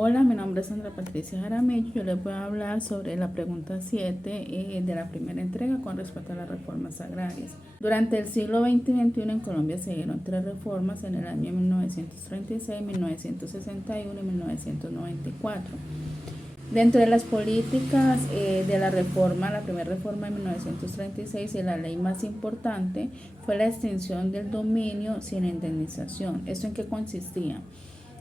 Hola, mi nombre es Sandra Patricia Jaramillo. Yo les voy a hablar sobre la pregunta 7 de la primera entrega con respecto a las reformas agrarias. Durante el siglo XX y XXI en Colombia se dieron tres reformas en el año 1936, 1961 y 1994. Dentro de las políticas de la primera reforma de 1936 y la ley más importante fue la extinción del dominio sin indemnización. ¿Esto en qué consistía?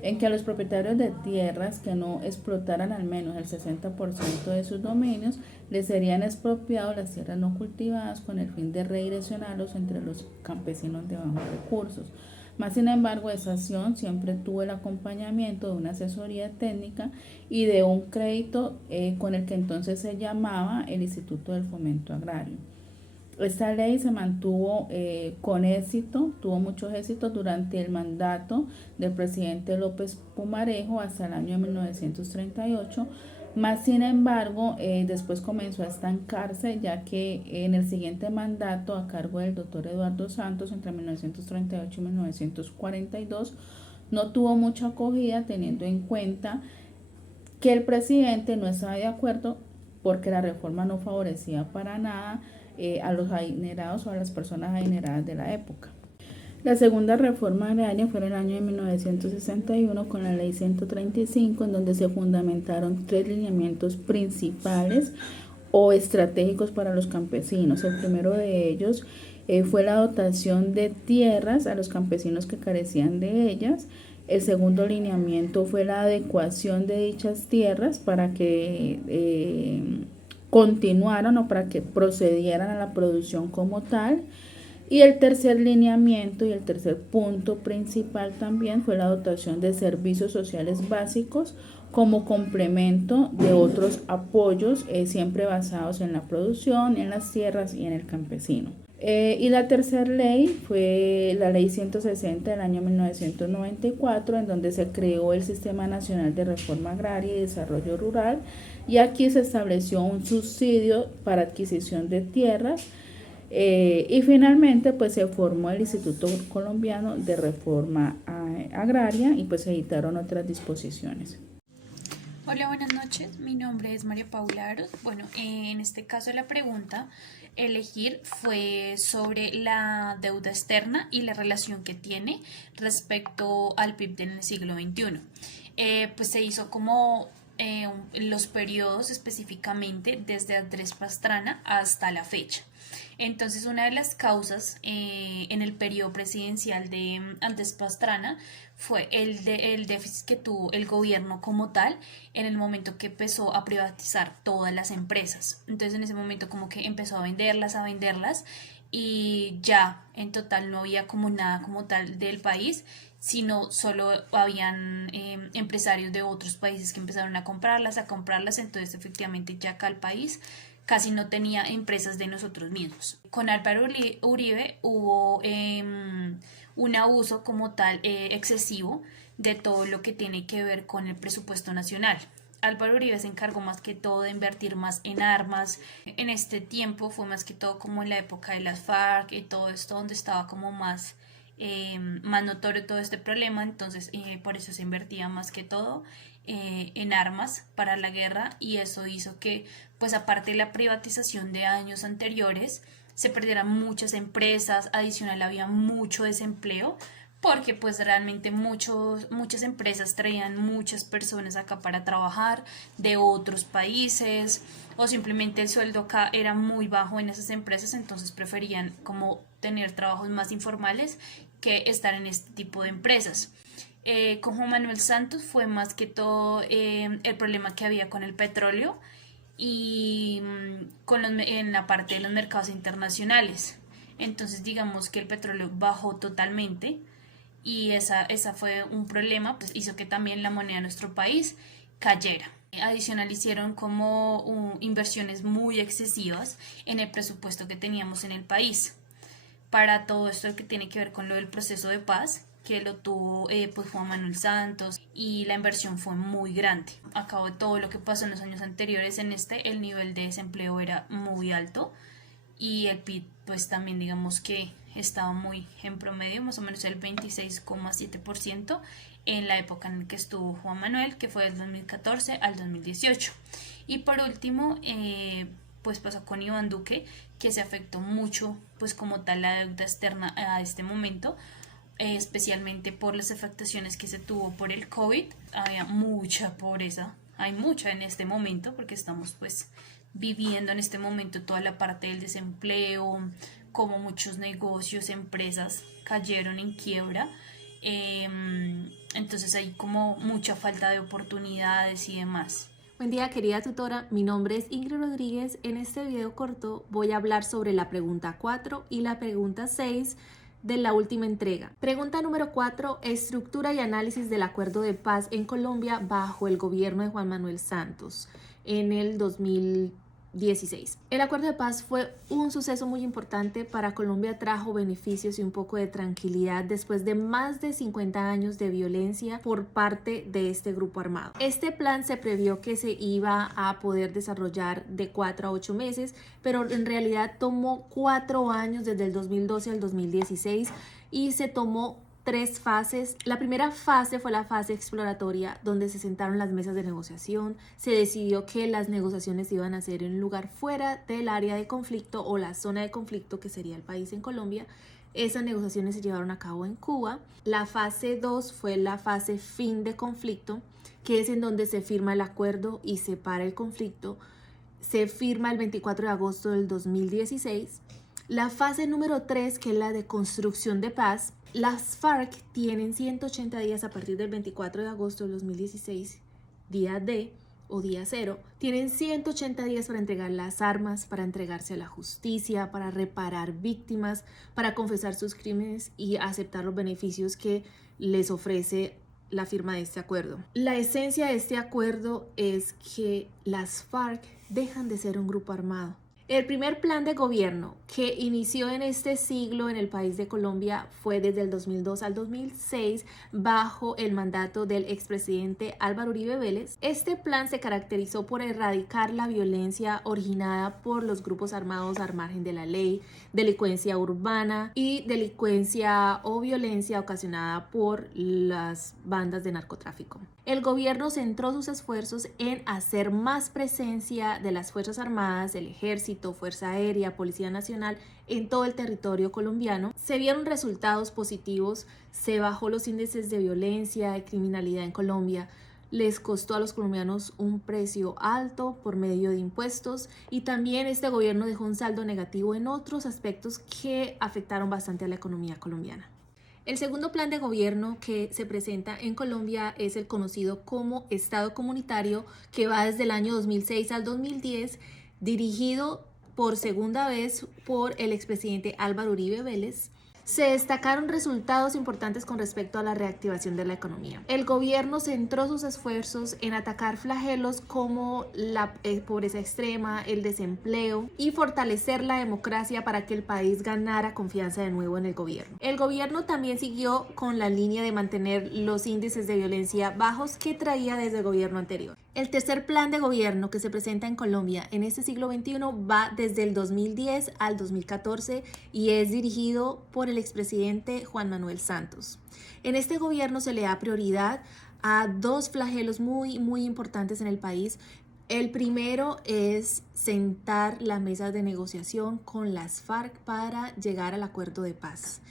En que a los propietarios de tierras que no explotaran al menos el 60% de sus dominios les serían expropiados las tierras no cultivadas con el fin de redireccionarlos entre los campesinos de bajos recursos. Más sin embargo, esa acción siempre tuvo el acompañamiento de una asesoría técnica y de un crédito con el que entonces se llamaba el Instituto del Fomento Agrario. Esta ley se mantuvo con éxito, tuvo muchos éxitos durante el mandato del presidente López Pumarejo hasta el año 1938, más sin embargo, después comenzó a estancarse, ya que en el siguiente mandato a cargo del doctor Eduardo Santos entre 1938 y 1942 no tuvo mucha acogida, teniendo en cuenta que el presidente no estaba de acuerdo porque la reforma no favorecía para nada a los adinerados o a las personas adineradas de la época. La segunda reforma agraria fue en el año de 1961 con la ley 135, en donde se fundamentaron tres lineamientos principales o estratégicos para los campesinos. El primero de ellos fue la dotación de tierras a los campesinos que carecían de ellas. El segundo lineamiento fue la adecuación de dichas tierras para que continuaran o para que procedieran a la producción como tal. Y el tercer lineamiento y el tercer punto principal también fue la dotación de servicios sociales básicos como complemento de otros apoyos siempre basados en la producción, en las tierras y en el campesino. Y la tercera ley fue la ley 160 del año 1994, en donde se creó el Sistema Nacional de Reforma Agraria y Desarrollo Rural, y aquí se estableció un subsidio para adquisición de tierras. Y finalmente pues se formó el Instituto Colombiano de Reforma Agraria y pues se editaron otras disposiciones. Hola, buenas noches. Mi nombre es María Paula Aros. Bueno, en este caso la pregunta elegir fue sobre la deuda externa y la relación que tiene respecto al PIB del siglo XXI. Pues se hizo como los periodos específicamente desde Andrés Pastrana hasta la fecha. Entonces, una de las causas en el periodo presidencial de Andrés Pastrana fue el déficit que tuvo el gobierno como tal en el momento que empezó a privatizar todas las empresas. Entonces, en ese momento como que empezó a venderlas y ya en total no había como nada como tal del país, sino solo habían empresarios de otros países que empezaron a comprarlas, entonces efectivamente ya acá el país casi no tenía empresas de nosotros mismos. Con Álvaro Uribe hubo un abuso como tal excesivo de todo lo que tiene que ver con el presupuesto nacional. Álvaro Uribe se encargó más que todo de invertir más en armas. En este tiempo fue más que todo como en la época de las FARC y todo esto donde estaba como más notorio todo este problema, entonces por eso se invertía más que todo en armas para la guerra y eso hizo que pues aparte de la privatización de años anteriores se perdieran muchas empresas, adicional había mucho desempleo porque pues realmente muchas empresas traían muchas personas acá para trabajar de otros países o simplemente el sueldo acá era muy bajo en esas empresas, entonces preferían como tener trabajos más informales que estar en este tipo de empresas. Con Juan Manuel Santos fue más que todo el problema que había con el petróleo y en la parte de los mercados internacionales. Entonces digamos que el petróleo bajó totalmente y esa fue un problema, pues hizo que también la moneda de nuestro país cayera. Adicional hicieron como inversiones muy excesivas en el presupuesto que teníamos en el país para todo esto que tiene que ver con lo del proceso de paz que lo tuvo pues Juan Manuel Santos y la inversión fue muy grande. A cabo de todo lo que pasó en los años anteriores en el nivel de desempleo era muy alto y el PIB pues también digamos que estaba muy en promedio, más o menos el 26,7%. en la época en que estuvo Juan Manuel, que fue del 2014 al 2018. Y por último, pues pasó con Iván Duque, que se afectó mucho, pues como tal, la deuda externa a este momento, especialmente por las afectaciones que se tuvo por el COVID. Había mucha pobreza, hay mucha en este momento, porque estamos pues viviendo en este momento toda la parte del desempleo, como muchos negocios, empresas cayeron en quiebra. Entonces hay como mucha falta de oportunidades y demás. Buen día, querida tutora, mi nombre es Ingrid Rodríguez. En este video corto voy a hablar sobre la pregunta 4 y la pregunta 6 de la última entrega. Pregunta número 4, estructura y análisis del acuerdo de paz en Colombia bajo el gobierno de Juan Manuel Santos en el 2016. El acuerdo de paz fue un suceso muy importante para Colombia, trajo beneficios y un poco de tranquilidad después de más de 50 años de violencia por parte de este grupo armado. Este plan se previó que se iba a poder desarrollar de 4 a 8 meses, pero en realidad tomó 4 años desde el 2012 al 2016 y se tomó 3 fases. La primera fase fue la fase exploratoria, donde se sentaron las mesas de negociación. Se decidió que las negociaciones se iban a hacer en un lugar fuera del área de conflicto o la zona de conflicto, que sería el país en Colombia. Esas negociaciones se llevaron a cabo en Cuba. La fase 2 fue la fase fin de conflicto, que es en donde se firma el acuerdo y se para el conflicto. Se firma el 24 de agosto del 2016. La fase número 3, que es la de construcción de paz. Las FARC tienen 180 días a partir del 24 de agosto del 2016, día D o día 0. Tienen 180 días para entregar las armas, para entregarse a la justicia, para reparar víctimas, para confesar sus crímenes y aceptar los beneficios que les ofrece la firma de este acuerdo. La esencia de este acuerdo es que las FARC dejan de ser un grupo armado. El primer plan de gobierno que inició en este siglo en el país de Colombia fue desde el 2002 al 2006 bajo el mandato del expresidente Álvaro Uribe Vélez. Este plan se caracterizó por erradicar la violencia originada por los grupos armados al margen de la ley, delincuencia urbana y delincuencia o violencia ocasionada por las bandas de narcotráfico. El gobierno centró sus esfuerzos en hacer más presencia de las Fuerzas Armadas, el Ejército, Fuerza Aérea, Policía Nacional en todo el territorio colombiano. Se vieron resultados positivos, se bajó los índices de violencia y criminalidad en Colombia. Les costó a los colombianos un precio alto por medio de impuestos y también este gobierno dejó un saldo negativo en otros aspectos que afectaron bastante a la economía colombiana. El segundo plan de gobierno que se presenta en Colombia es el conocido como Estado Comunitario, que va desde el año 2006 al 2010, dirigido por segunda vez por el expresidente Álvaro Uribe Vélez. Se destacaron resultados importantes con respecto a la reactivación de la economía. El gobierno centró sus esfuerzos en atacar flagelos como la pobreza extrema, el desempleo y fortalecer la democracia para que el país ganara confianza de nuevo en el gobierno. El gobierno también siguió con la línea de mantener los índices de violencia bajos que traía desde el gobierno anterior. El tercer plan de gobierno que se presenta en Colombia en este siglo XXI va desde el 2010 al 2014 y es dirigido por el expresidente Juan Manuel Santos. En este gobierno se le da prioridad a 2 flagelos muy importantes en el país. El primero es sentar las mesas de negociación con las FARC para llegar al acuerdo de paz.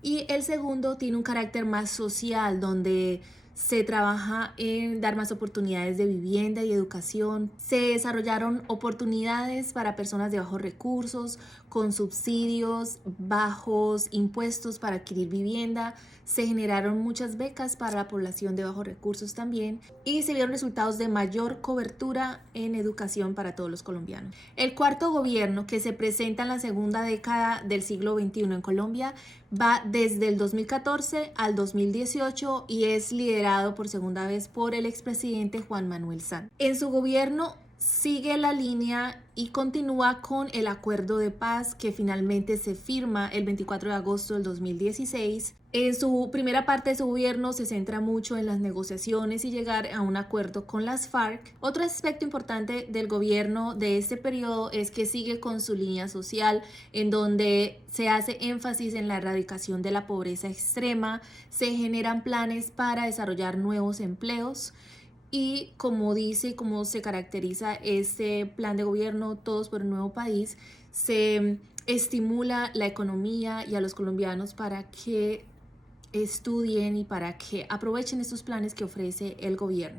Y el segundo tiene un carácter más social, donde se trabaja en dar más oportunidades de vivienda y educación. Se desarrollaron oportunidades para personas de bajos recursos, con subsidios, bajos impuestos para adquirir vivienda. Se generaron muchas becas para la población de bajos recursos también y se vieron resultados de mayor cobertura en educación para todos los colombianos. El cuarto gobierno que se presenta en la segunda década del siglo XXI en Colombia va desde el 2014 al 2018 y es liderado por segunda vez por el expresidente Juan Manuel Santos. En su gobierno sigue la línea y continúa con el acuerdo de paz que finalmente se firma el 24 de agosto del 2016. En su primera parte de su gobierno se centra mucho en las negociaciones y llegar a un acuerdo con las FARC. Otro aspecto importante del gobierno de este periodo es que sigue con su línea social, en donde se hace énfasis en la erradicación de la pobreza extrema, se generan planes para desarrollar nuevos empleos. Y como dice, como se caracteriza este plan de gobierno Todos por un Nuevo País, se estimula la economía y a los colombianos para que estudien y para que aprovechen estos planes que ofrece el gobierno.